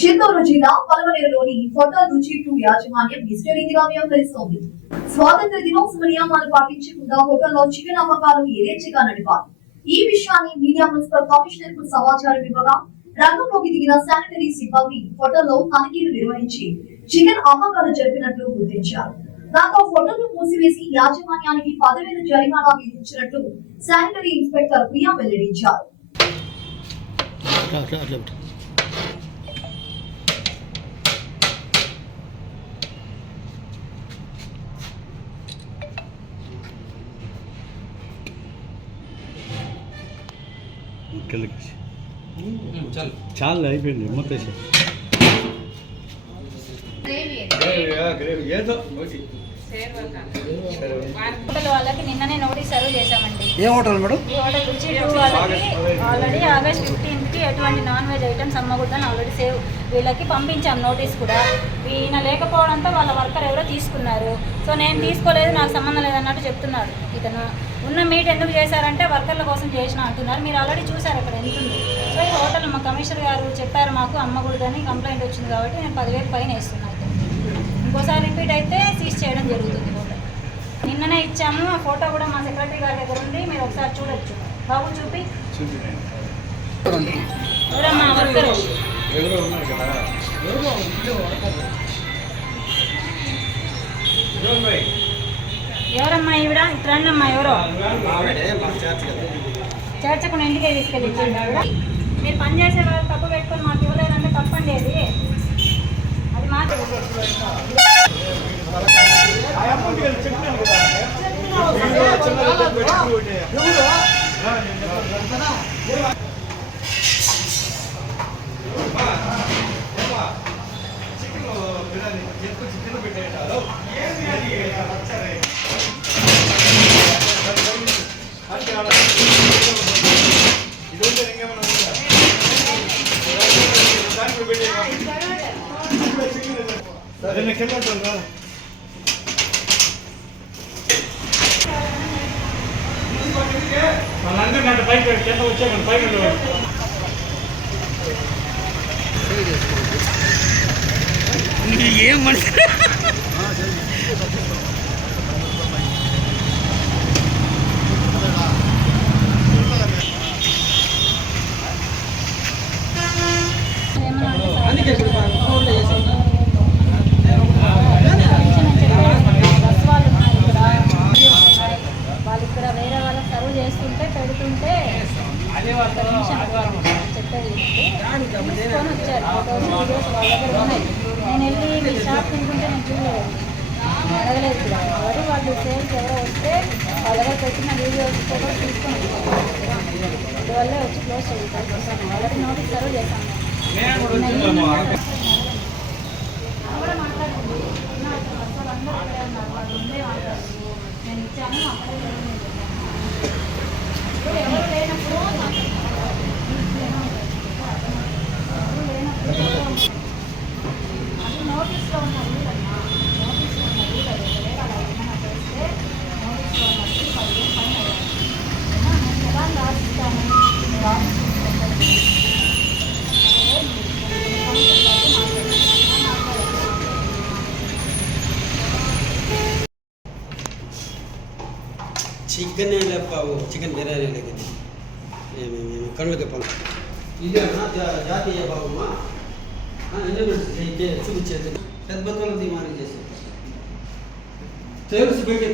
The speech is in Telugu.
చిత్తూరు జిల్లా పలమనేరులోని హోటల్ రుచి 2 యాజమాన్యం ఇష్టరీతిగా వ్యవహరిస్తోంది. స్వాతంత్ర దినోత్సవ నియమాలు పాటించకుండా హోటల్లో చికెన్ అమ్మకాలు యథేచ్ఛగా నడిపారు. ఈ విషయాన్ని మీడియా మున్సిపల్ కమిషనర్ కు సమాచారం ఇవ్వగా రంగంలోకి దిగిన శానిటరీ సిబ్బంది హోటల్లో తనిఖీలు నిర్వహించి చికెన్ అమ్మకాలు జరిపినట్లు గుర్తించారు. దాంతో హోటల్ను మూసివేసి యాజమాన్యానికి 10,000 జరిమానా విధించినట్లు శానిటరీ ఇన్స్పెక్టర్ ప్రియా వెల్లడించారు. చాలా అయిపోయింది మొత్తం హోటల్ వాళ్ళకి నిన్ననే నోటీస్ సర్వ్ చేశామండి. ఏ హోటల్ మేడం? ఈ హోటల్ రుచి 2 వాళ్ళకి ఆల్రెడీ ఆగస్ట్ 15కి ఎటువంటి నాన్ వెజ్ ఐటమ్స్ అమ్మకూడదని ఆల్రెడీ వీళ్ళకి పంపించాం నోటీస్ కూడా. ఈయన లేకపోవడంతో వాళ్ళ వర్కర్ ఎవరో తీసుకున్నారు. సో నేను తీసుకోలేదు, నాకు సంబంధం లేదన్నట్టు చెప్తున్నాడు ఇతను. ఉన్న మీట్ ఎందుకు చేశారంటే వర్కర్ల కోసం చేసిన అంటున్నారు. మీరు ఆల్రెడీ చూసారు అక్కడ ఎంత ఉంది. సో ఈ హోటల్ మా కమిషనర్ గారు చెప్పారు మాకు అమ్మకూడదని కంప్లైంట్ వచ్చింది కాబట్టి నేను 10,000 ఫైన్ వేస్తున్నాను. ఇంకోసారి రిపీట్ అయితే సీజ్ చేయడం జరుగుతుంది. హోటల్ నిన్ననే ఇచ్చాము. ఆ ఫోటో కూడా మా సెక్రటరీ గారి దగ్గర ఉంది, మీరు ఒకసారి చూడొచ్చు. బాబు చూపి. ఎవరమ్మా వర్కరు? ఎవరమ్మా ఈవిడ? ఇక్కడ రండమ్మా. ఎవరో చేర్చకుండా ఇంటికే తీసుకెళ్ళి మీరు పనిచేసే వాళ్ళు తప్పు పెట్టుకొని మాకు ఇవ్వలేదంటే తప్పండి. అది మాకు ఏం మనిషి వాళ్ళు ఇక్కడ వేరే వాళ్ళకి సర్వ్ చేస్తుంటే పెడుతుంటే చెప్పేది తీసుకొని వచ్చారు. ఫోటోస్ వీడియోస్ వాళ్ళ దగ్గర ఉన్నాయి. నేను వెళ్ళి మీ షాప్ తినుకుంటే నేను చూడలేదు, అడగలేదు కూడా. కాబట్టి వాళ్ళు సేల్స్ ఎవరో వస్తే వాళ్ళ దగ్గర పెట్టిన వీడియోస్ ఫోటోస్ తీసుకొని వచ్చారు. అందువల్లే వచ్చి క్లోజ్ చేస్తాను. వాళ్ళకి నోటీస్ సర్వ్ చేశాను. కూడా మాట్లాడండి. అందరూ అక్కడే ఉన్నారు, వాళ్ళు ఉండే మాట్లాడారు. నేను ఇచ్చాను అక్కడే ఎవరు లేనప్పుడు అది నోటీస్లో ఉన్న రూల్ అన్నా. నోటీస్లో ఉన్న రూల్ అది వేరే వాళ్ళు ఏమైనా చేస్తే నోటీస్లో ఉన్నట్టు 10,000 ఫైన్ అయ్యారు. నేను ఎలా రాసిస్తాను चिकन चिकन बिरयानी लगे कल के पल जाती है बाबू చూపించే పెద్దలు తీమానం చేసి తెలుసు పెట్టే